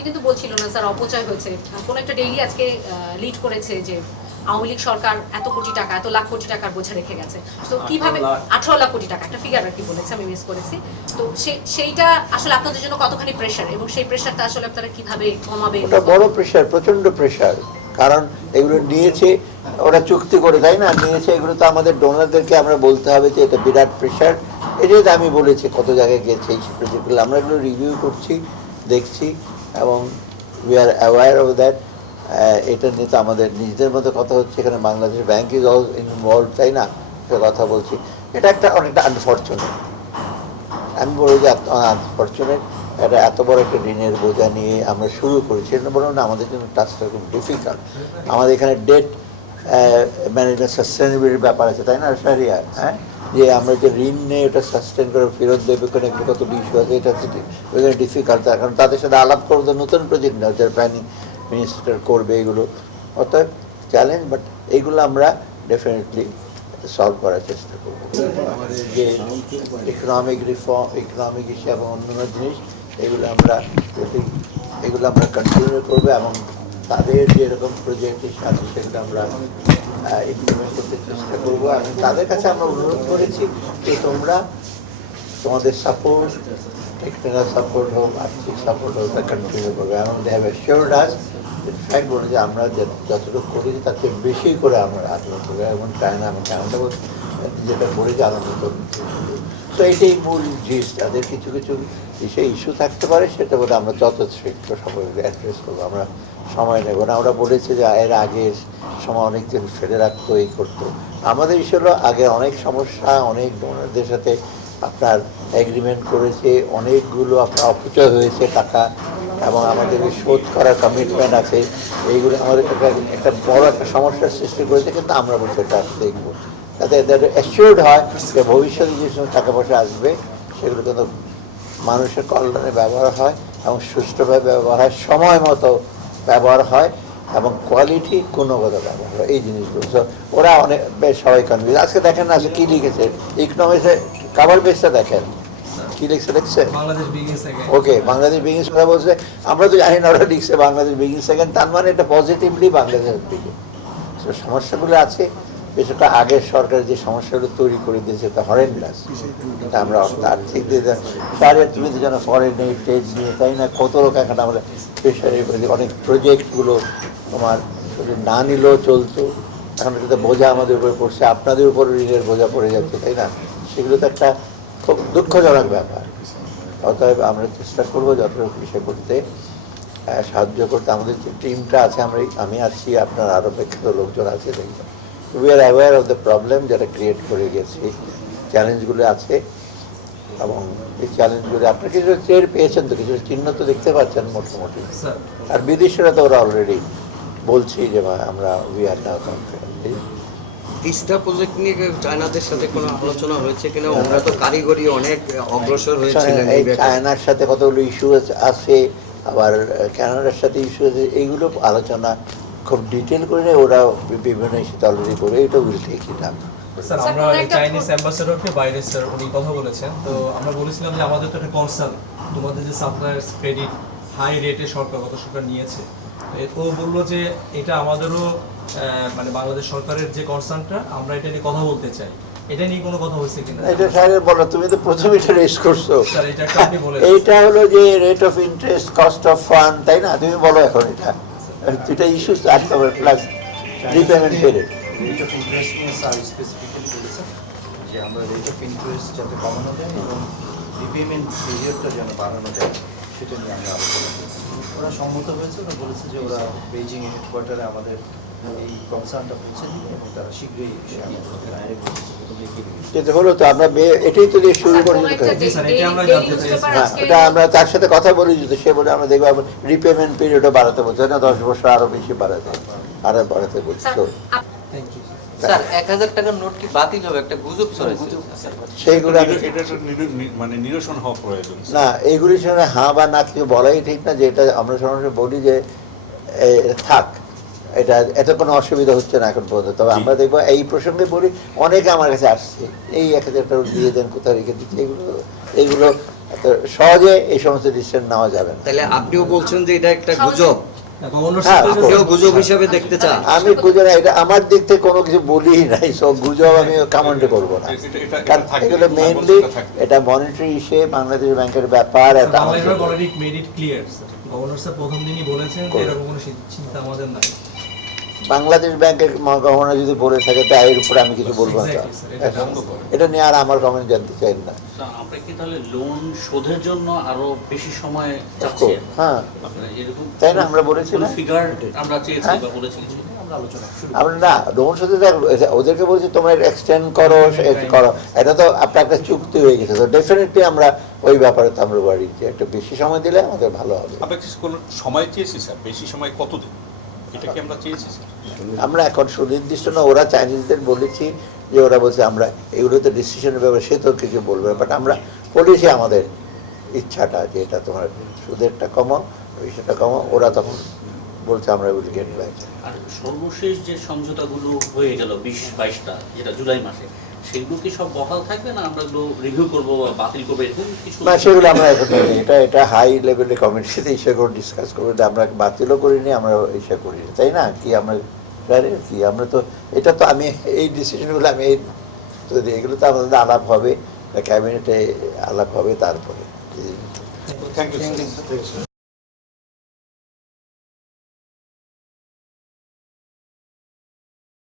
আপনি কিন্তু বলছিল না স্যার অপচয় হয়েছে। কোন একটা ডেইলি আজকে লিড করেছে যে আওয়ামী লীগ সরকার এত কোটি টাকা এত লাখ কোটি টাকার বোঝা রেখে গেছে। তো কীভাবে আঠারো লাখ কোটি টাকা একটা ফিগার আর কি বলেছে আমি মিস করেছি। তো সেইটা আসলে আপনাদের জন্য কতখানি প্রেশার এবং সেই প্রেশারটা আসলে আপনারা কীভাবে কমাবেন? ওটা বড় প্রেশার প্রচণ্ড প্রেশার কারণ এগুলো নিয়েছে ওরা চুক্তি করে তাই না? নিয়েছে এগুলো তো আমাদের ডোনারদেরকে আমরা বলতে হবে যে এটা বিরাট প্রেশার এটাই তো আমি বলেছি কত জায়গায় গেছে এই প্রজেক্টগুলো আমরা এগুলো রিভিউ করছি দেখছি। এবং we are aware of that এটা নিয়ে তো আমাদের নিজেদের মধ্যে কথা হচ্ছে, এখানে Bangladesh bank is all involve তাই না? কথা বলছি। এটা একটা অনেকটা আনফর্চুনেট আমি বলব যে আনফর্চুনেট এটা এত বড় একটা ঋণের বোঝা নিয়ে আমরা শুরু করেছি। এটা বলুন না, আমাদের জন্য টাস্কটা খুব ডিফিকাল্ট আমাদের এখানে ডেট ম্যানেজমেন্ট সাস্টেনেবিলিটির ব্যাপার আছে, তাই না সারিয়া হ্যাঁ? যে আমরা যে ঋণ নেই ওটা সাস্টেন করে ফেরত দেবে ওখানে এগুলো কত ইস্যু আছে এটা হচ্ছে ডিফিকাল্ট কারণ তাদের সাথে আলাপ করব তো নতুন প্রজেক্ট না, যারা প্ল্যানিং মিনিস্টার করবে এগুলো। অর্থাৎ চ্যালেঞ্জ বাট এইগুলো আমরা ডেফিনেটলি সলভ করার চেষ্টা করব। আমাদের যে ইকোনমিক রিফর্ম ইকোনমিক হিসাবে অন্যান্য জিনিস, এগুলো আমরা এগুলো আমরা কন্টিনিউ করব এবং তাদের যেরকম প্রজেক্ট আছে সেগুলো আমরা ইমপ্লিমেন্ট করতে চেষ্টা করব। এবং তাদের কাছে আমরা অনুরোধ করেছি যে তোমরা তোমাদের সাপোর্ট টেকনিক্যাল সাপোর্ট হোক, আর্থিক সাপোর্ট হোক তা কন্টিনিউ করবে। এবং they have assured us in fact বলে যে আমরা যতটুকু করেছি তার থেকে বেশি করে আমরা আগ্রহ করব। এবং চায়না এবং চায়নাটা যেটা করেছি আনন্দ তো এইটাই মূল জিনিস তাদের কিছু কিছু বিষয়ে ইস্যু থাকতে পারে, সেটা বলে আমরা যত শীঘ্র সকলকে অ্যাড্রেস করব। আমরা সময় নেব না। ওরা বলেছে যে, এর আগে সময় অনেকদিন ফেলে রাখতো, এই করতো। আমাদের হলো, আগে অনেক সমস্যা, অনেক ডোনারদের সাথে আপনার এগ্রিমেন্ট করেছে, অনেকগুলো আপনার অপচয় হয়েছে টাকা, এবং আমাদের শোধ করার কমিটমেন্ট আছে। এইগুলো আমাদের একটা একটা বড় একটা সমস্যার সৃষ্টি করেছে, কিন্তু আমরা বলছি এটা দেখব। যাতে এদের অ্যাসিওর্ড হয় যে, ভবিষ্যতে যে সময় টাকা পয়সা আসবে, সেগুলো কিন্তু মানুষের কল্যাণে ব্যবহার হয়, এবং সুষ্ঠুভাবে ব্যবহার হয় সময় মতো। ব্যবহার হয় এবং কোয়ালিটি গুণগত ব্যবহার হয়। এই জিনিসগুলো। ওরা অনেক বেশ সবাই কনভিন্স আজকে দেখেন না আজকে কী লিখেছে? ইকোনমিক্সে কাবার বেসটা দেখেন। কী লিখছে থেকে ওকে বাংলাদেশ বিগিংস কথা বলছে। আমরা তো জানি না ওরা লিখছে বাংলাদেশ বিগিংস সেকেন্ড তার মানে এটা পজিটিভলি বাংলাদেশের দিকে। তো সমস্যাগুলো আছে। করে আগের সরকার যে সমস্যাগুলো তৈরি করে দিয়েছে তা হরেন্ডাস এটা আমরা আর্থিক দিয়ে সারে তুমি তো জানো ফরেন নেই টেজ নিয়ে, তাই না? কত লোক এখন আমরা প্রেশারে অনেক প্রজেক্টগুলো তোমার না নিলেও চলতো, এখন সেটা বোঝা আমাদের উপরে পড়ছে, আপনাদের উপর ঋণের বোঝা পড়ে যাচ্ছে, তাই না? সেগুলো তো একটা খুব দুঃখজনক ব্যাপার। অতএব আমরা চেষ্টা করব যতটুকু বিষয় করতে সাহায্য করতে। আমাদের যে টিমটা আছে, আমরা, আমি আছি, আপনার আরও বিখ্যাত লোকজন আছে we are aware of the problem যেটা ক্রিয়েট করে গেছে চ্যালেঞ্জগুলো আছে এবং এই চ্যালেঞ্জগুলো আপনার কিছু টের পেয়েছেন তো কিছু চিহ্ন তো দেখতে পাচ্ছেন মোটামুটি। আর বিদেশিরা তো ওরা অলরেডি বলছি যে আমরা we are now Teesta project নিয়ে চায়নাদের সাথে কোনো আলোচনা হয়েছে কিনা? ওরা তো কারিগরি অনেক অগ্রসর হয়েছিলেন এই চায়নার সাথে কতগুলো ইস্যু আছে আবার কানাডার সাথে ইস্যু আছে এইগুলো আলোচনা খুব ডিটেল করে ওরা বিভিন্ন অলরেডি করে এটা will take it up sir sir, আমরা কোনো একটা চাইনিজ অ্যাম্বাসেডরকে বাইরে স্যার উনি কথা বলেছেন। তো আমরা বলেছিলাম যে আমাদের তো একটা কনসার্ন তোমাদের যে সাপ্লায়ার্স ক্রেডিট হাই রেটে সরকার গত সরকার নিয়েছে। ও বলল যে এটা আমাদেরও আহ, মানে বাংলাদেশ সরকারের যে কনসার্নটা আমরা এটা নিয়ে কথা বলতে চাই। এটা নিয়ে কোনো কথা হয়েছে কিনা? এটা স্যারের বলো তুমি তো প্রথমে এটা রেস করছ। স্যার এটা আপনি বলে এইটা হলো যে rate of interest cost of fund তাই না? তুমি বলো এখন এটা। এটা ইস্যু আসতে হবে প্লাস রিপেমেন্ট পিরিয়ড ইন্টারেস্ট নিয়ে স্যার স্পেসিফিক্যালি বলেছেন যে আমরা রেট অফ ইন্টারেস্ট যাতে কমানো যায় এবং রিপেমেন্ট পিরিয়ডটা যেন বাড়ানো যায়, সেটা নিয়ে আমরা ওরা সম্মত হয়েছে, ওরা বলেছে যে ওরা বেইজিং হেডকোয়ার্টারে আমাদের এই কনসার্নটা পৌঁছে দিবে এবং তারা শীঘ্রই সে আমাদের ডাইরেক্ট লিখে দিবে যেটা হলো তো আমরা এটাই তো শুরু করে এটা আমরা। হ্যাঁ এটা আমরা তার সাথে কথা বলি যদি সে বলে আমরা দেখব রিপেমেন্ট পিরিয়ডও বাড়াতে বলছে না দশ বছর আরও বেশি বাড়াতে আরও বাড়াতে বলছে। স্যার, তো আপ- থ্যাংক ইউ স্যার এক হাজার টাকার নোট কি বাতিল হবে? একটা গুজব ছড়াইছে। সেইগুলো এটা মানে নিরসন হওয়া প্রয়োজন না এগুলির সঙ্গে হাঁ বা না কিছু বলাই ঠিক না যে এটা আমরা সরাসরি বলি যে থাক। এটা এটা কোনো অসুবিধা হচ্ছে না এখন পর্যন্ত। তবে আমরা দেখব এই প্রসঙ্গে বলি অনেকে আমার কাছে আসছে। এই এক হাজার টাকা দিয়ে দেন কোথায় রেখে দিচ্ছে এগুলো এইগুলো তো সহজে এই সমস্ত ডিসিশন নেওয়া যাবে না। তাহলে আপনিও বলছেন যে এটা একটা গুজব। হ্যাঁ, গুজব হিসাবে দেখতে চান। আমি গুজব এটা আমার দিক থেকে কোনো কিছু বলি নাই সব গুজব আমি কামেন্ট করব না। এটা- এটা- এটা কারণ এগুলো মেইনলি এটা মনিটারি ইস্যু বাংলাদেশ ব্যাংকের ব্যাপার এটা প্রথম দিনই বলেছেন এরকম কোনো চিন্তা আমাদের নাই। বাংলাদেশ ব্যাংকের গভর্নর যদি বলে থাকে তো এর উপরে আমি কিছু বলব না। এটা করো। এটা নিয়ে আর আমার কমেন্ট জানতে চাই না। আমরা কি তাহলে লোন শোধের জন্য আরও বেশি সময় Of হ্যাঁ। তাই না, আমরা বলেছি না? ফিগার আমরা চেয়েছি। বা বলেছি আমরা আলোচনা শুরু আমরা না লোন সাথে ওদেরকে বলছি তোমরা এক্সটেন্ড করো করো। এটা তো আপনার একটা চুক্তি হয়ে গেছে। তো ডেফিনেটলি আমরা ওই ব্যাপারে তো আমরা বাড়ি একটু বেশি সময় দিলে আমাদের ভালো হবে। কোনো সময় চেয়েছি স্যার? বেশি সময় কতদিন? আমরা এখন সুনির্দিষ্ট না ওরা চাইনিজদের বলেছি যে ওরা বলছে আমরা এগুলো তো ডিসিশনের ব্যাপারে সে তো কিছু বলবে বাট আমরা বলেছি আমাদের ইচ্ছাটা যে এটা তোমার সুদেরটা কমাও পয়সাটা কমাও ওরা তখন বলছে আমরা উইল গেট আর সর্বশেষ যে সমঝোতাগুলো হয়ে গেল বিশ বাইশটা যেটা জুলাই মাসে সেগুলো কি সব বহাল থাকবে না আমরা এগুলো রিভিউ করব বা বাতিল করব? এরকম কিছু না সেগুলো আমরা এখন এটা এটা হাই লেভেলে ডিসকাস করব এটা আমরা বাতিলও করিনি আমরা ইস্যু করিনি। তাই না? কি আমরা কি? আমরা তো এটা তো আমি এই ডিসিশনগুলো আমি এই তো এগুলো তো আমাদের আলাপ হবে ক্যাবিনেটে আলাপ হবে তারপরে। Thank you sir